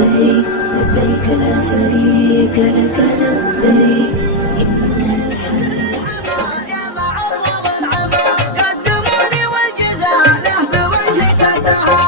لبيك لبيك لا شريك لك لبيك إن الحمد يا معرض العمل قدموني والجزاله بوجه سدها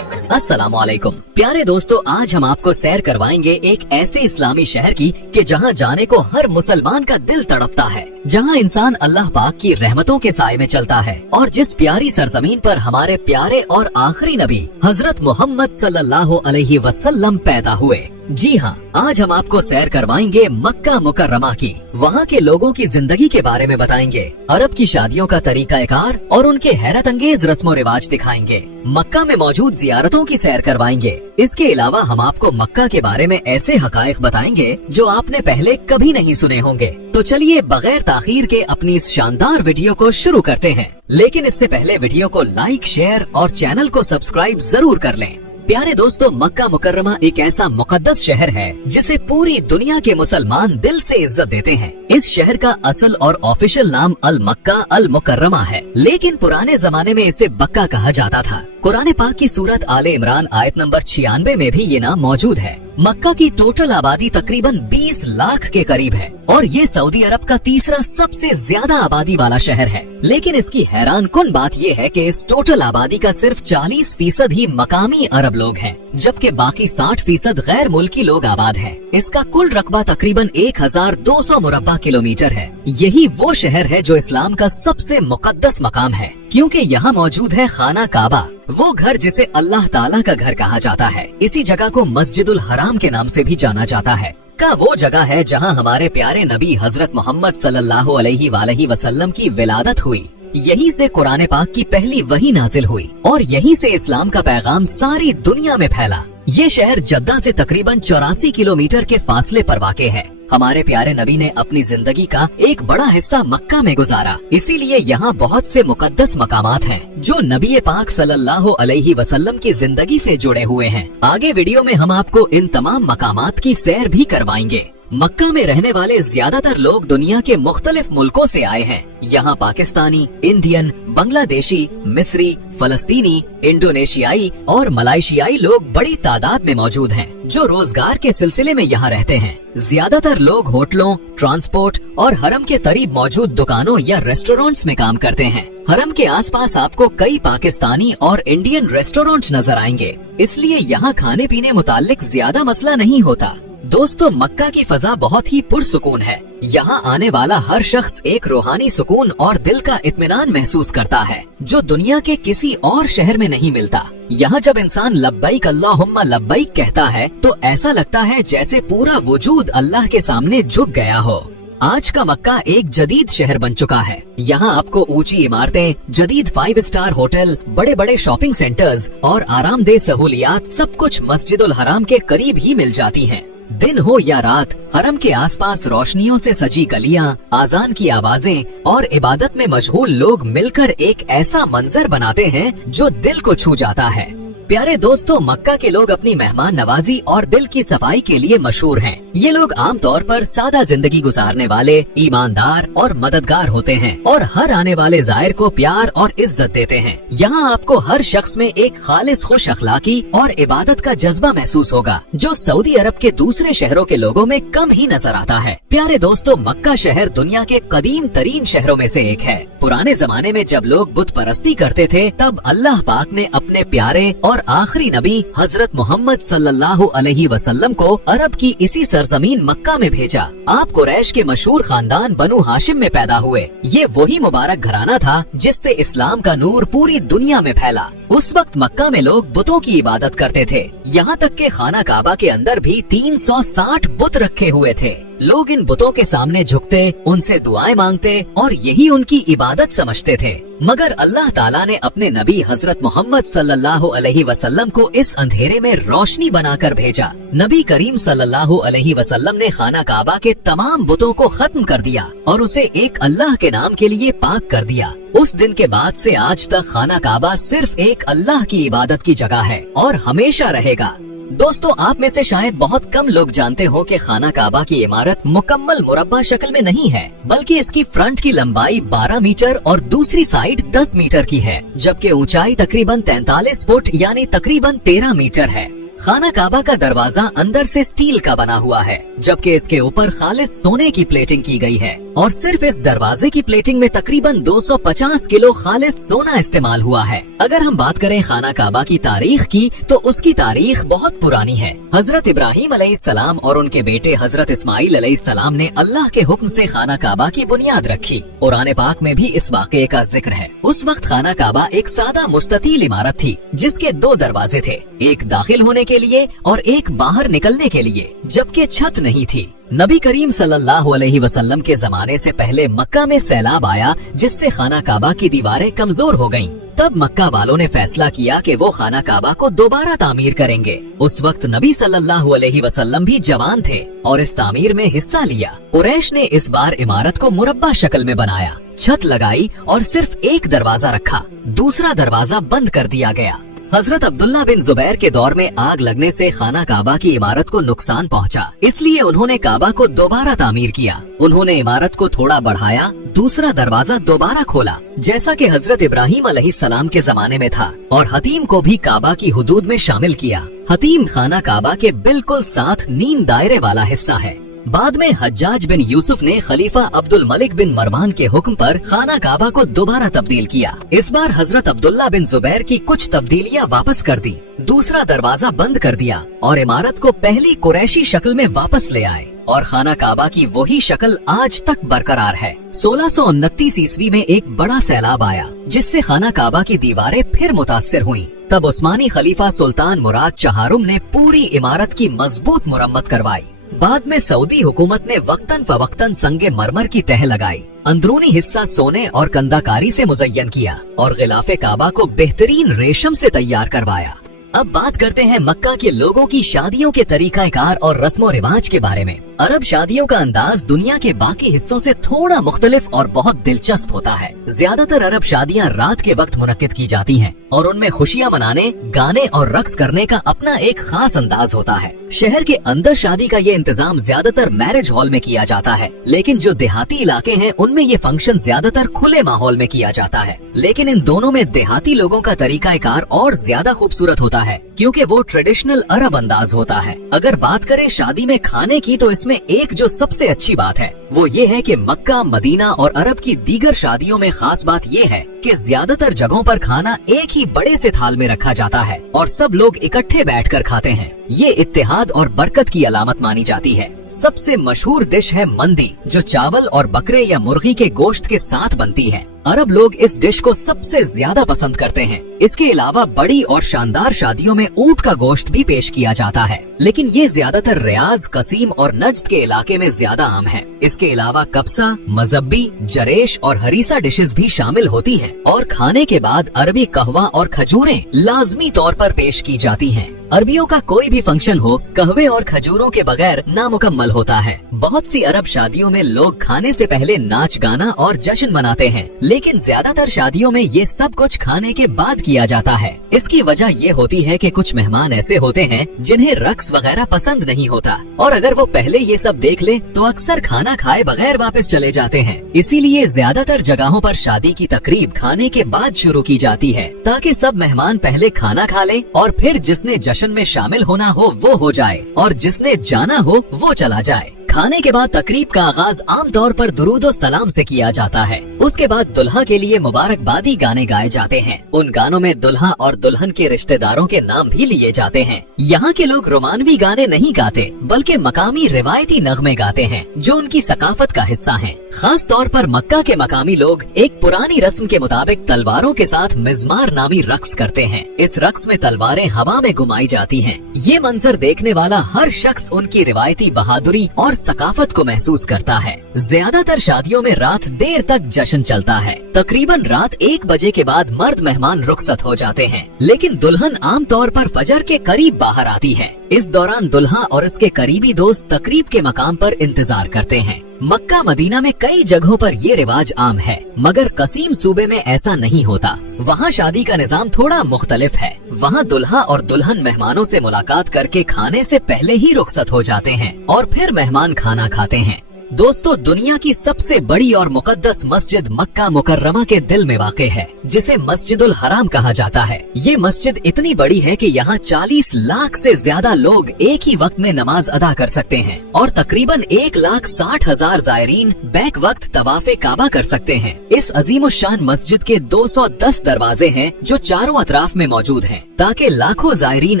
अस्सलामु अलैकुम प्यारे दोस्तों, आज हम आपको सैर करवाएंगे एक ऐसे इस्लामी शहर की कि जहां जाने को हर मुसलमान का दिल तड़पता है, जहां इंसान अल्लाह पाक की रहमतों के साए में चलता है और जिस प्यारी सरजमीन पर हमारे प्यारे और आखिरी नबी हजरत मोहम्मद सल्लल्लाहु अलैहि वसल्लम पैदा हुए। जी हाँ, आज हम आपको सैर करवाएंगे मक्का मुकर्रमा की। वहाँ के लोगों की जिंदगी के बारे में बताएंगे, अरब की शादियों का तरीकाकार और उनके हैरत अंगेज रस्मो रिवाज दिखाएंगे, मक्का में मौजूद जियारतों की सैर करवाएंगे। इसके अलावा हम आपको मक्का के बारे में ऐसे हकायक बताएंगे जो आपने पहले कभी नहीं सुने होंगे। तो चलिए बगैर ताखीर के अपनी इस शानदार वीडियो को शुरू करते हैं, लेकिन इससे पहले वीडियो को लाइक, शेयर और चैनल को सब्सक्राइब जरूर कर लें। प्यारे दोस्तों, मक्का मुकर्रमा एक ऐसा मुकद्दस शहर है जिसे पूरी दुनिया के मुसलमान दिल से इज्जत देते हैं। इस शहर का असल और ऑफिशियल नाम अल मक्का अल मुकर्रमा है, लेकिन पुराने जमाने में इसे बक्का कहा जाता था। कुरान पाक की सूरत आले इमरान आयत नंबर 96 में भी ये नाम मौजूद है। मक्का की टोटल आबादी तकरीबन 20 लाख के करीब है और ये सऊदी अरब का तीसरा सबसे ज्यादा आबादी वाला शहर है। लेकिन इसकी हैरान कुन बात ये है कि इस टोटल आबादी का सिर्फ 40% ही मकामी अरब लोग हैं, जबकि बाकी 60% गैर मुल्की लोग आबाद हैं। इसका कुल रकबा तकरीबन 1200 मुरब्बा किलोमीटर है। यही वो शहर है जो इस्लाम का सबसे मुकद्दस मकाम है, क्योंकि यहाँ मौजूद है खाना काबा, वो घर जिसे अल्लाह ताला का घर कहा जाता है। इसी जगह को मस्जिदुल हराम के नाम से भी जाना जाता है। का वो जगह है जहाँ हमारे प्यारे नबी हजरत मोहम्मद सल्लल्लाहु अलैहि वसल्लम की विलादत हुई। यहीं से कुरान पाक की पहली वही नाजिल हुई और यहीं से इस्लाम का पैगाम सारी दुनिया में फैला। ये शहर जद्दा से तकरीबन 84 किलोमीटर के फासले पर वाक़े है। हमारे प्यारे नबी ने अपनी जिंदगी का एक बड़ा हिस्सा मक्का में गुजारा, इसीलिए यहाँ बहुत से मुकद्दस मकामात हैं जो नबी पाक सल्लल्लाहु अलैहि वसल्लम की जिंदगी से जुड़े हुए हैं। आगे वीडियो में हम आपको इन तमाम मकामात की सैर भी करवाएंगे। मक्का में रहने वाले ज्यादातर लोग दुनिया के मुख्तलिफ मुल्कों से आए हैं। यहाँ पाकिस्तानी, इंडियन, बांग्लादेशी, मिस्री, फलस्तीनी, इंडोनेशियाई और मलाइशियाई लोग बड़ी तादाद में मौजूद हैं, जो रोजगार के सिलसिले में यहाँ रहते हैं। ज्यादातर लोग होटलों, ट्रांसपोर्ट और हरम के करीब मौजूद दुकानों या रेस्टोरेंट्स में काम करते हैं। हरम के आसपास आपको कई पाकिस्तानी और इंडियन रेस्टोरेंट नजर आएंगे, इसलिए यहाँ खाने पीने मुताल्लिक ज्यादा मसला नहीं होता। दोस्तों, मक्का की फजा बहुत ही पुरसुकून है। यहाँ आने वाला हर शख्स एक रूहानी सुकून और दिल का इत्मीनान महसूस करता है, जो दुनिया के किसी और शहर में नहीं मिलता। यहाँ जब इंसान लब्बैक अल्लाहुम्मा लब्बैक कहता है तो ऐसा लगता है जैसे पूरा वजूद अल्लाह के सामने झुक गया हो। आज का मक्का एक जदीद शहर बन चुका है। यहाँ आपको ऊंची इमारतें, जदीद 5 स्टार होटल, बड़े बड़े शॉपिंग सेंटर्स और आरामदेह सहूलियात सब कुछ मस्जिदुल हराम के करीब ही मिल जाती हैं। दिन हो या रात, हरम के आसपास रोशनियों से सजी गलियां, आजान की आवाजें और इबादत में मशगूल लोग मिलकर एक ऐसा मंजर बनाते हैं जो दिल को छू जाता है। प्यारे दोस्तों, मक्का के लोग अपनी मेहमान नवाजी और दिल की सफाई के लिए मशहूर हैं। ये लोग आमतौर पर सादा जिंदगी गुजारने वाले, ईमानदार और मददगार होते हैं और हर आने वाले जायर को प्यार और इज्जत देते हैं। यहाँ आपको हर शख्स में एक खालिस खुश अखलाकी और इबादत का जज्बा महसूस होगा, जो सऊदी अरब के दूसरे शहरों के लोगों में कम ही नजर आता है। प्यारे दोस्तों, मक्का शहर दुनिया के कदीम तरीन शहरों में से एक है। पुराने जमाने में जब लोग बुत परस्ती करते थे, तब अल्लाह पाक ने अपने प्यारे और आखिरी नबी हजरत मोहम्मद सल्लल्लाहु अलैहि वसल्लम को अरब की इसी सरजमीन मक्का में भेजा। आप कुरैश के मशहूर खानदान बनु हाशिम में पैदा हुए। ये वही मुबारक घराना था जिससे इस्लाम का नूर पूरी दुनिया में फैला। उस वक्त मक्का में लोग बुतों की इबादत करते थे, यहाँ तक के खाना काबा के अंदर भी 360 बुत रखे हुए थे। लोग इन बुतों के सामने झुकते, उनसे दुआएं मांगते और यही उनकी इबादत समझते थे। मगर अल्लाह ताला ने अपने नबी हजरत मोहम्मद सल्लल्लाहु अलैहि वसल्लम को इस अंधेरे में रोशनी बनाकर भेजा। नबी करीम सल्लल्लाहु अलैहि वसल्लम ने खाना काबा के तमाम बुतों को खत्म कर दिया और उसे एक अल्लाह के नाम के लिए पाक कर दिया। उस दिन के बाद से आज तक खाना काबा सिर्फ एक अल्लाह की इबादत की जगह है और हमेशा रहेगा। दोस्तों, आप में से शायद बहुत कम लोग जानते हो कि खाना काबा की इमारत मुकम्मल मुरब्बा शक्ल में नहीं है, बल्कि इसकी फ्रंट की लंबाई 12 मीटर और दूसरी साइड 10 मीटर की है, जबकि ऊंचाई तकरीबन 43 फुट यानी तकरीबन 13 मीटर है। खाना काबा का दरवाजा अंदर से स्टील का बना हुआ है, जबकि इसके ऊपर खालिस सोने की प्लेटिंग की गई है और सिर्फ इस दरवाजे की प्लेटिंग में तकरीबन 250 किलो खालिस सोना इस्तेमाल हुआ है। अगर हम बात करें खाना काबा की तारीख की तो उसकी तारीख बहुत पुरानी है। हजरत इब्राहिम अलैहिस्सलाम और उनके बेटे हजरत इस्माइल अलैहिस्सलाम ने अल्लाह के हुक्म से खाना काबा की बुनियाद रखी। कुरान पाक में भी इस वाक़े का जिक्र है। उस वक्त खाना काबा एक सादा मुस्ततील इमारत थी जिसके 2 दरवाजे थे, एक दाखिल होने के लिए और एक बाहर निकलने के लिए, जबकि छत नहीं थी। नबी करीम सल्लल्लाहु अलैहि वसल्लम के जमाने से पहले मक्का में सैलाब आया जिससे खाना काबा की दीवारें कमजोर हो गईं। तब मक्का वालों ने फैसला किया कि वो खाना काबा को दोबारा तामीर करेंगे। उस वक्त नबी सल्लल्लाहु अलैहि वसल्लम भी जवान थे और इस तामीर में हिस्सा लिया। कुरैश ने इस बार इमारत को मुरब्बा शक्ल में बनाया, छत लगाई और सिर्फ एक दरवाजा रखा, दूसरा दरवाजा बंद कर दिया गया। हजरत अब्दुल्ला बिन जुबैर के दौर में आग लगने से खाना काबा की इमारत को नुकसान पहुंचा, इसलिए उन्होंने काबा को दोबारा तामीर किया। उन्होंने इमारत को थोड़ा बढ़ाया, दूसरा दरवाजा दोबारा खोला जैसा कि हजरत इब्राहिम अलैहिस्सलाम के जमाने में था, और हतीम को भी काबा की हुदूद में शामिल किया। हतीम खाना काबा के बिल्कुल साथ नीम दायरे वाला हिस्सा है। बाद में हज्जाज बिन यूसुफ ने खलीफा अब्दुल मलिक बिन मरवान के हुक्म पर खाना काबा को दोबारा तब्दील किया। इस बार हजरत अब्दुल्ला बिन जुबैर की कुछ तब्दीलियां वापस कर दी, दूसरा दरवाजा बंद कर दिया और इमारत को पहली कुरैशी शक्ल में वापस ले आए और खाना काबा की वही शक्ल आज तक बरकरार है। 1629 ईस्वी में एक बड़ा सैलाब आया जिससे खाना काबा की दीवारें फिर मुतासिर हुईं। तब उस्मानी खलीफा सुल्तान मुराद चहारुम ने पूरी इमारत की मजबूत मुरम्मत करवाई। बाद में सऊदी हुकूमत ने वक्तन फवक्तन संगे मरमर की तह लगाई, अंदरूनी हिस्सा सोने और कंदाकारी से मुज़य्यन किया और गिलाफे काबा को बेहतरीन रेशम से तैयार करवाया। अब बात करते हैं मक्का के लोगों की शादियों के तरीकाकार और रस्मो रिवाज के बारे में। अरब शादियों का अंदाज दुनिया के बाकी हिस्सों से थोड़ा मुख्तलिफ और बहुत दिलचस्प होता है। ज्यादातर अरब शादियां रात के वक्त मुनक्किद की जाती हैं और उनमें खुशियां मनाने, गाने और रक्स करने का अपना एक खास अंदाज होता है। शहर के अंदर शादी का ये इंतजाम ज्यादातर मैरिज हॉल में किया जाता है, लेकिन जो देहाती इलाके हैं उनमें ये फंक्शन ज्यादातर खुले माहौल में किया जाता है। लेकिन इन दोनों में देहाती लोगों का तरीकाकार और ज्यादा खूबसूरत होता है क्योंकि वो ट्रेडिशनल अरब अंदाज होता है। अगर बात करें शादी में खाने की तो इसमें एक जो सबसे अच्छी बात है वो ये है कि मक्का, मदीना और अरब की दीगर शादियों में खास बात ये है कि ज्यादातर जगहों पर खाना एक ही बड़े से थाल में रखा जाता है और सब लोग इकट्ठे बैठकर खाते हैं। ये इत्तेहाद और बरकत की अलामत मानी जाती है। सबसे मशहूर डिश है मंदी, जो चावल और बकरे या मुर्गी के गोश्त के साथ बनती है। अरब लोग इस डिश को सबसे ज्यादा पसंद करते हैं। इसके अलावा बड़ी और शानदार शादियों में ऊंट का गोश्त भी पेश किया जाता है, लेकिन ये ज्यादातर रियाज, कसीम और नज्द के इलाके में ज्यादा आम है। इसके अलावा कब्सा, मजब्बी, जरेश और हरीसा डिशेस भी शामिल होती हैं और खाने के बाद अरबी कहवा और खजूरें लाजमी तौर पर पेश की जाती हैं। अरबियों का कोई भी फंक्शन हो कहवे और खजूरों के बगैर नामुकम्मल होता है। बहुत सी अरब शादियों में लोग खाने से पहले नाच गाना और जश्न मनाते हैं, लेकिन ज्यादातर शादियों में ये सब कुछ खाने के बाद किया जाता है। इसकी वजह ये होती है कि कुछ मेहमान ऐसे होते हैं जिन्हें रक्स वगैरह पसंद नहीं होता और अगर वो पहले ये सब देख ले तो अक्सर खाना खाए बगैर वापस चले जाते हैं। इसीलिए ज्यादातर जगहों पर शादी की तकरीब खाने के बाद शुरू की जाती है ताकि सब मेहमान पहले खाना खा ले और फिर जिसने जश्न में शामिल होना हो वो हो जाए और जिसने जाना हो वो चला जाए। खाने के बाद तकरीब का आगाज आम तौर पर दुरूद और सलाम से किया जाता है। उसके बाद दुल्हा के लिए मुबारकबादी गाने गाए जाते हैं। उन गानों में दुल्हा और दुल्हन के रिश्तेदारों के नाम भी लिए जाते हैं। यहाँ के लोग रोमानवी गाने नहीं गाते बल्कि मकामी रिवायती नगमे गाते हैं जो उनकी सकाफत का हिस्सा हैं। खास तौर पर मक्का के मकामी लोग एक पुरानी रस्म के मुताबिक तलवारों के साथ मिज़मार नामी रक्स करते हैं। इस रक्स में तलवारें हवा में घुमाई जाती हैं। ये मंजर देखने वाला हर शख्स उनकी रिवायती बहादुरी और सकाफत को महसूस करता है। ज्यादातर शादियों में रात देर तक जश्न चलता है। तकरीबन रात 1 बजे के बाद मर्द मेहमान रुखसत हो जाते हैं, लेकिन दुल्हन आम तौर पर फजर के करीब बाहर आती है। इस दौरान दुल्हा और इसके करीबी दोस्त तकरीब के मकाम पर इंतजार करते हैं। मक्का मदीना में कई जगहों पर ये रिवाज आम है, मगर कसीम सूबे में ऐसा नहीं होता। वहाँ शादी का निजाम थोड़ा मुख्तलिफ है। वहाँ दुल्हा और दुल्हन मेहमानों से मुलाकात करके खाने से पहले ही रुखसत हो जाते हैं और फिर मेहमान खाना खाते हैं। दोस्तों, दुनिया की सबसे बड़ी और मुकद्दस मस्जिद मक्का मुकर्रमा के दिल में वाक़े है, जिसे मस्जिदुल हराम कहा जाता है। ये मस्जिद इतनी बड़ी है कि यहाँ 40 लाख से ज्यादा लोग एक ही वक्त में नमाज अदा कर सकते हैं और तकरीबन 1,60,000 ज़ायरीन बैक वक्त तवाफ़े काबा कर सकते हैं। इस अजीमुश्शान मस्जिद के 210 दरवाजे हैं जो चारों अतराफ में मौजूद हैं, ताकि लाखों ज़ायरीन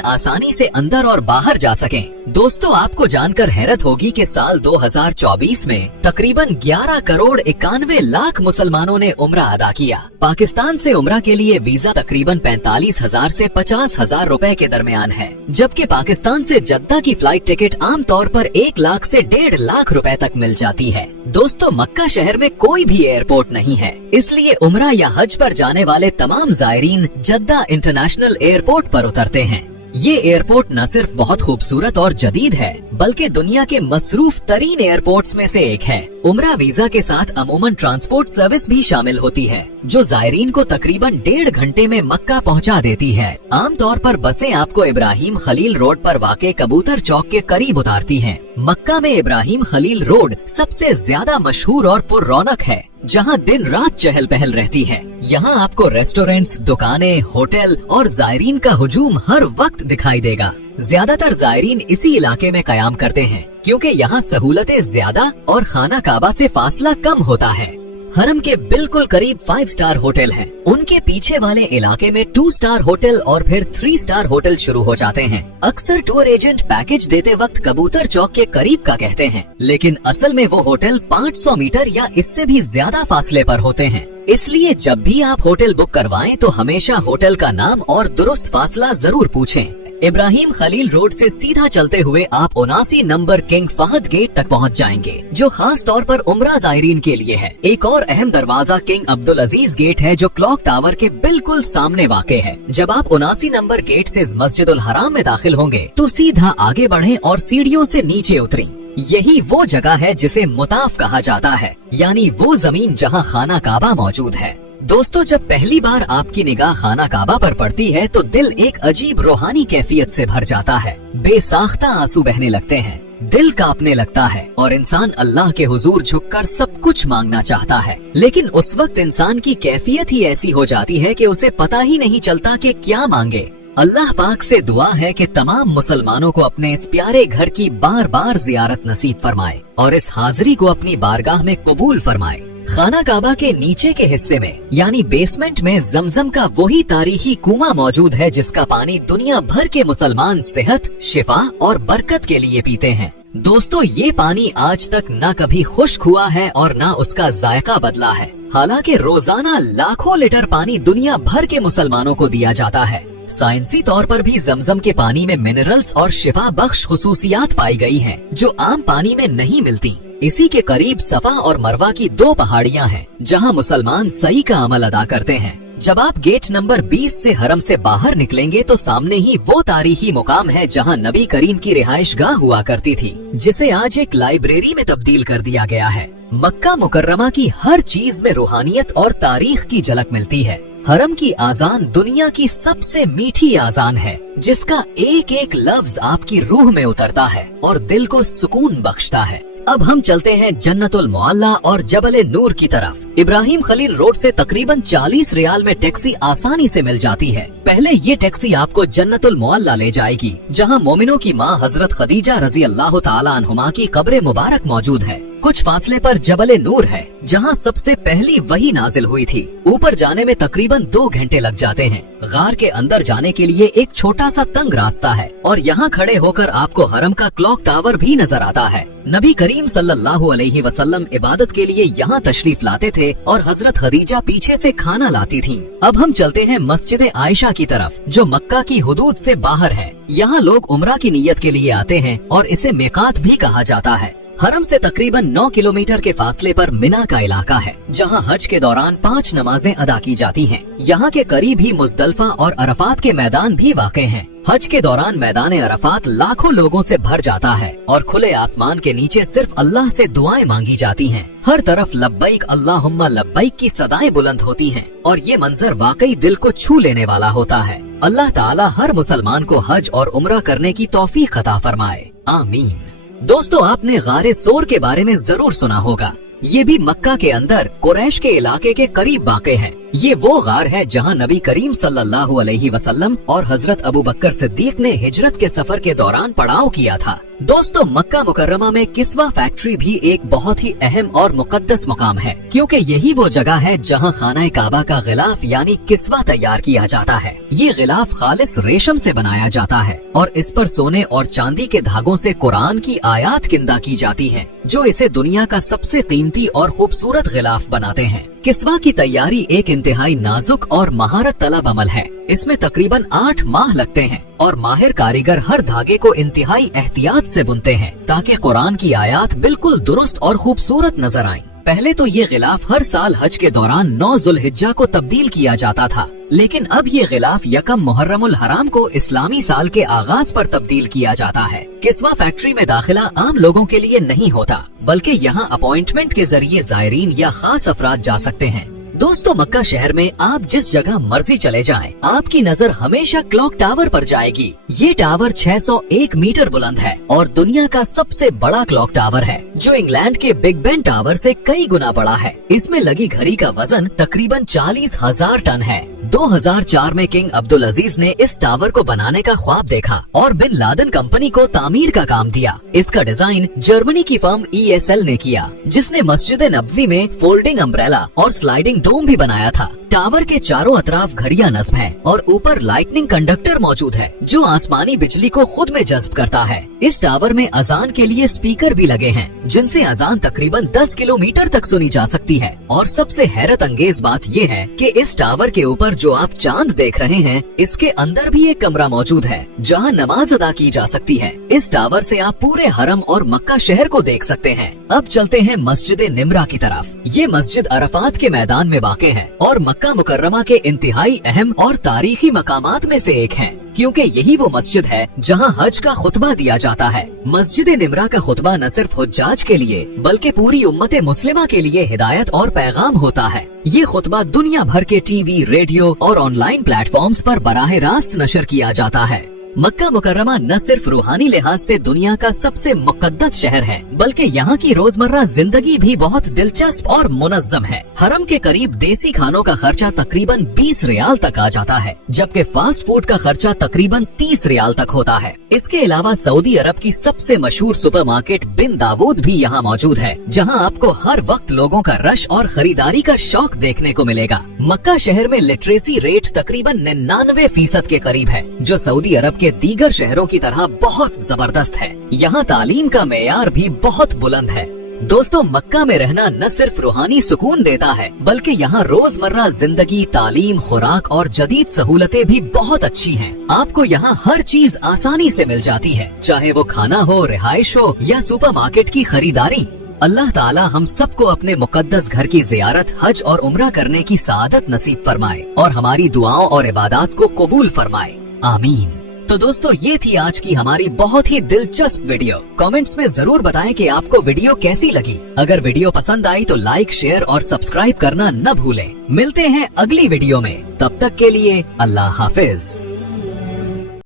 आसानी से अंदर और बाहर जा सकें। दोस्तों, आपको जानकर हैरत होगी कि साल 2024 में तकरीबन 11 करोड़ 91 लाख मुसलमानों ने उम्रा अदा किया। पाकिस्तान से उम्रा के लिए वीजा तकरीबन 45,000 से 50,000 रुपए के दरमियान है, जबकि पाकिस्तान से जद्दा की फ्लाइट टिकट आम तौर पर 1 लाख से 1.5 लाख रुपए तक मिल जाती है। दोस्तों, मक्का शहर में कोई भी एयरपोर्ट नहीं है, इसलिए उम्रा या हज पर जाने वाले तमाम ज़ायरीन जद्दा इंटरनेशनल एयरपोर्ट पर उतरते हैं। ये एयरपोर्ट न सिर्फ बहुत खूबसूरत और जदीद है, बल्कि दुनिया के मसरूफ तरीन एयरपोर्ट्स में से एक है। उम्रा वीजा के साथ अमूमन ट्रांसपोर्ट सर्विस भी शामिल होती है, जो ज़ायरीन को तकरीबन 1.5 घंटे में मक्का पहुंचा देती है। आम तौर पर बसें आपको इब्राहिम खलील रोड पर वाक़े कबूतर चौक के करीब उतारती हैं। मक्का में इब्राहिम खलील रोड सबसे ज्यादा मशहूर और पुररौनक है, जहां दिन रात चहल पहल रहती है। यहां आपको रेस्टोरेंट्स, दुकानें, होटल और ज़ायरीन का हुजूम हर वक्त दिखाई देगा। ज्यादातर ज़ायरीन इसी इलाके में कयाम करते हैं, क्योंकि यहाँ सहूलतें ज्यादा और खाना काबा से फासला कम होता है। हरम के बिल्कुल करीब 5 स्टार होटल हैं। उनके पीछे वाले इलाके में 2 स्टार होटल और फिर 3 स्टार होटल शुरू हो जाते हैं। अक्सर टूर एजेंट पैकेज देते वक्त कबूतर चौक के करीब का कहते हैं, लेकिन असल में वो होटल 500 मीटर या इससे भी ज्यादा फासले पर होते हैं। इसलिए जब भी आप होटल बुक करवाएं तो हमेशा होटल का नाम और दुरुस्त फासला जरूर पूछें। इब्राहिम खलील रोड से सीधा चलते हुए आप 79 नंबर किंग फहद गेट तक पहुंच जाएंगे, जो खास तौर पर उम्रा ज़ायरीन के लिए है। एक और अहम दरवाजा किंग अब्दुल अजीज गेट है, जो क्लॉक टावर के बिल्कुल सामने वाक़े है। जब आप 79 नंबर गेट से मस्जिदुल हराम में दाखिल होंगे तो सीधा आगे बढ़ें और सीढ़ियों से नीचे उतरें। यही वो जगह है जिसे मुताफ कहा जाता है, यानी वो जमीन जहां खाना काबा मौजूद है। दोस्तों, जब पहली बार आपकी निगाह खाना काबा पर पड़ती है तो दिल एक अजीब रूहानी कैफियत से भर जाता है। बेसाख्ता आंसू बहने लगते हैं, दिल कांपने लगता है और इंसान अल्लाह के हुजूर झुककर सब कुछ मांगना चाहता है। लेकिन उस वक्त इंसान की कैफियत ही ऐसी हो जाती है कि उसे पता ही नहीं चलता कि क्या मांगे। अल्लाह पाक से दुआ है कि तमाम मुसलमानों को अपने इस प्यारे घर की बार बार जियारत नसीब फरमाए और इस हाजिरी को अपनी बारगाह में कबूल फरमाए। खाना काबा के नीचे के हिस्से में यानी बेसमेंट में जमजम का वही तारीखी कुआं मौजूद है, जिसका पानी दुनिया भर के मुसलमान सेहत, शिफा और बरकत के लिए पीते हैं। दोस्तों, ये पानी आज तक न कभी खुश्क हुआ है और न उसका जायका बदला है। हालांकि रोजाना लाखों लीटर पानी दुनिया भर के मुसलमानों को दिया जाता है। साइंसी तौर पर भी जमजम के पानी में मिनरल्स और शिफा बख्श खुसूसियात पाई गई हैं, जो आम पानी में नहीं मिलती। इसी के करीब सफा और मरवा की 2 पहाड़ियां हैं, जहां मुसलमान सई का अमल अदा करते हैं। जब आप गेट नंबर 20 से हरम से बाहर निकलेंगे तो सामने ही वो तारीखी मुकाम है जहां नबी करीम की रिहाइशगाह हुआ करती थी, जिसे आज एक लाइब्रेरी में तब्दील कर दिया गया है। मक्का मुकर्रमा की हर चीज में रूहानियत और तारीख की झलक मिलती है। हरम की आजान दुनिया की सबसे मीठी आजान है, जिसका एक एक लफ्ज आपकी रूह में उतरता है और दिल को सुकून बख्शता है। अब हम चलते हैं जन्नतुल मुअल्ला और जबल नूर की तरफ। इब्राहिम खलील रोड से तकरीबन 40 रियाल में टैक्सी आसानी से मिल जाती है। पहले ये टैक्सी आपको जन्नतुल मुअल्ला ले जाएगी, जहां मोमिनों की मां हजरत खदीजा रजी अल्लाह ताला अन्हुमा की कब्र मुबारक मौजूद है। कुछ फासले पर जबल नूर है, जहां सबसे पहली वही नाजिल हुई थी। ऊपर जाने में तकरीबन 2 घंटे लग जाते हैं। गार के अंदर जाने के लिए एक छोटा सा तंग रास्ता है और यहाँ खड़े होकर आपको हरम का क्लॉक टावर भी नजर आता है। नबी करीम सल्लल्लाहु अलैहि वसल्लम इबादत के लिए यहाँ तशरीफ लाते थे और हजरत खदीजा पीछे से खाना लाती थीं। अब हम चलते हैं मस्जिद आयशा की तरफ, जो मक्का की हुदूद से बाहर है। यहाँ लोग उम्रा की नीयत के लिए आते हैं और इसे मिकात भी कहा जाता है। हरम से तकरीबन 9 किलोमीटर के फासले पर मिना का इलाका है, जहां हज के दौरान 5 नमाजें अदा की जाती हैं। यहाँ के करीब ही मुजदलफा और अरफात के मैदान भी वाक़े हैं। हज के दौरान मैदान अरफात लाखों लोगों से भर जाता है और खुले आसमान के नीचे सिर्फ अल्लाह से दुआएं मांगी जाती हैं। हर तरफ लब्बैक अल्लाहुम्मा लब्बैक की सदाएं बुलंद होती हैं और ये मंजर वाकई दिल को छू लेने वाला होता है। अल्लाह ताला हर मुसलमान को हज और उम्रा करने की तौफीक अता फरमाए, आमीन। दोस्तों आपने गारे सोर के बारे में जरूर सुना होगा। ये भी मक्का के अंदर कुरैश के इलाके के करीब वाक़े है। ये वो गार है जहाँ नबी करीम सल्लल्लाहु अलैहि वसल्लम और हजरत अबू बकर सिद्दीक ने हिजरत के सफर के दौरान पड़ाव किया था। दोस्तों मक्का मुकर्रमा में किस्वा फैक्ट्री भी एक बहुत ही अहम और मुकद्दस मुकाम है, क्योंकि यही वो जगह है जहाँ खाना काबा का गिलाफ यानी किस्वा तैयार किया जाता है। ये गिलाफ खालिस रेशम से बनाया जाता है और इस पर सोने और चांदी के धागों से कुरान की आयात किंदा की जाती है, जो इसे दुनिया का सबसे कीमती और खूबसूरत गिलाफ बनाते हैं। किस्वा की तैयारी एक इंतहाई नाजुक और महारत तलब अमल है। इसमें तकरीबन 8 माह लगते हैं और माहिर कारीगर हर धागे को इंतहाई एहतियात से बुनते हैं ताकि कुरान की आयात बिल्कुल दुरुस्त और खूबसूरत नजर आएं। पहले तो ये गिलाफ हर साल हज के दौरान 9 ज़ुल्हिज्जा को तब्दील किया जाता था, लेकिन अब ये गिलाफ यकम मुहर्रमुल हराम को इस्लामी साल के आगाज पर तब्दील किया जाता है। किस्वा फैक्ट्री में दाखिला आम लोगों के लिए नहीं होता, बल्कि यहाँ अपॉइंटमेंट के जरिए जायरीन या खास अफराद जा सकते हैं। दोस्तों मक्का शहर में आप जिस जगह मर्जी चले जाएं, आपकी नजर हमेशा क्लॉक टावर पर जाएगी। ये टावर 601 मीटर बुलंद है और दुनिया का सबसे बड़ा क्लॉक टावर है, जो इंग्लैंड के बिग बेन टावर से कई गुना बड़ा है। इसमें लगी घड़ी का वजन तकरीबन 40,000 टन है। 2004 में किंग अब्दुल अजीज ने इस टावर को बनाने का ख्वाब देखा और बिन लादेन कंपनी को तामीर का काम दिया। इसका डिजाइन जर्मनी की फर्म ESL ने किया, जिसने मस्जिद नबवी में फोल्डिंग अम्ब्रेला और स्लाइडिंग डोम भी बनाया था। टावर के चारों अतराफ घड़ियां नस्ब हैं और ऊपर लाइटनिंग कंडक्टर मौजूद है, जो आसमानी बिजली को खुद में जज्ब करता है। इस टावर में अजान के लिए स्पीकर भी लगे हैं, जिनसे अजान तकरीबन 10 किलोमीटर तक सुनी जा सकती है। और सबसे हैरत अंगेज बात ये है कि इस टावर के ऊपर जो आप चांद देख रहे हैं, इसके अंदर भी एक कमरा मौजूद है जहां नमाज अदा की जा सकती है। इस टावर से आप पूरे हरम और मक्का शहर को देख सकते हैं। अब चलते हैं मस्जिद निमरा की तरफ। ये मस्जिद अरफात के मैदान में वाक़े है और मक्का मुकर्रमा के इंतहाई अहम और तारीखी मकामात में से एक है, क्योंकि यही वो मस्जिद है जहां हज का खुतबा दिया जाता है। मस्जिद निमरा का खुतबा न सिर्फ हुज्जाज के लिए बल्कि पूरी उम्मत मुस्लिमा के लिए हिदायत और पैगाम होता है। ये खुतबा दुनिया भर के टीवी, रेडियो और ऑनलाइन प्लेटफॉर्म्स पर बराह रास्त नशर किया जाता है। मक्का मुकर्रमा न सिर्फ रूहानी लिहाज से दुनिया का सबसे मुकद्दस शहर है, बल्कि यहाँ की रोजमर्रा जिंदगी भी बहुत दिलचस्प और मुनज़्ज़म है। हरम के करीब देसी खानों का खर्चा तकरीबन 20 रियाल तक आ जाता है, जबकि फास्ट फूड का खर्चा तकरीबन 30 रियाल तक होता है। इसके अलावा सऊदी अरब की सबसे मशहूर सुपरमार्केट बिन दावूद भी यहाँ मौजूद है, जहाँ आपको हर वक्त लोगों का रश और खरीदारी का शौक देखने को मिलेगा। मक्का शहर में लिटरेसी रेट तकरीबन 99% के करीब है, जो सऊदी अरब के दीगर शहरों की तरह बहुत जबरदस्त है। यहाँ तालीम का मेयार भी बहुत बुलंद है। दोस्तों मक्का में रहना न सिर्फ रूहानी सुकून देता है, बल्कि यहाँ रोजमर्रा जिंदगी, तालीम, खुराक और जदीद सहूलतें भी बहुत अच्छी हैं। आपको यहाँ हर चीज आसानी से मिल जाती है, चाहे वो खाना हो, रिहाइश हो या सुपरमार्केट की खरीदारी। अल्लाह ताला हम सबको अपने मुकद्दस घर की जियारत, हज और उम्रा करने की सआदत नसीब फरमाए और हमारी दुआओं और इबादत को कबूल फरमाए, आमीन। तो दोस्तों ये थी आज की हमारी बहुत ही दिलचस्प वीडियो। कमेंट्स में जरूर बताएं कि आपको वीडियो कैसी लगी। अगर वीडियो पसंद आई तो लाइक, शेयर और सब्सक्राइब करना न भूलें। मिलते हैं अगली वीडियो में, तब तक के लिए अल्लाह हाफिज।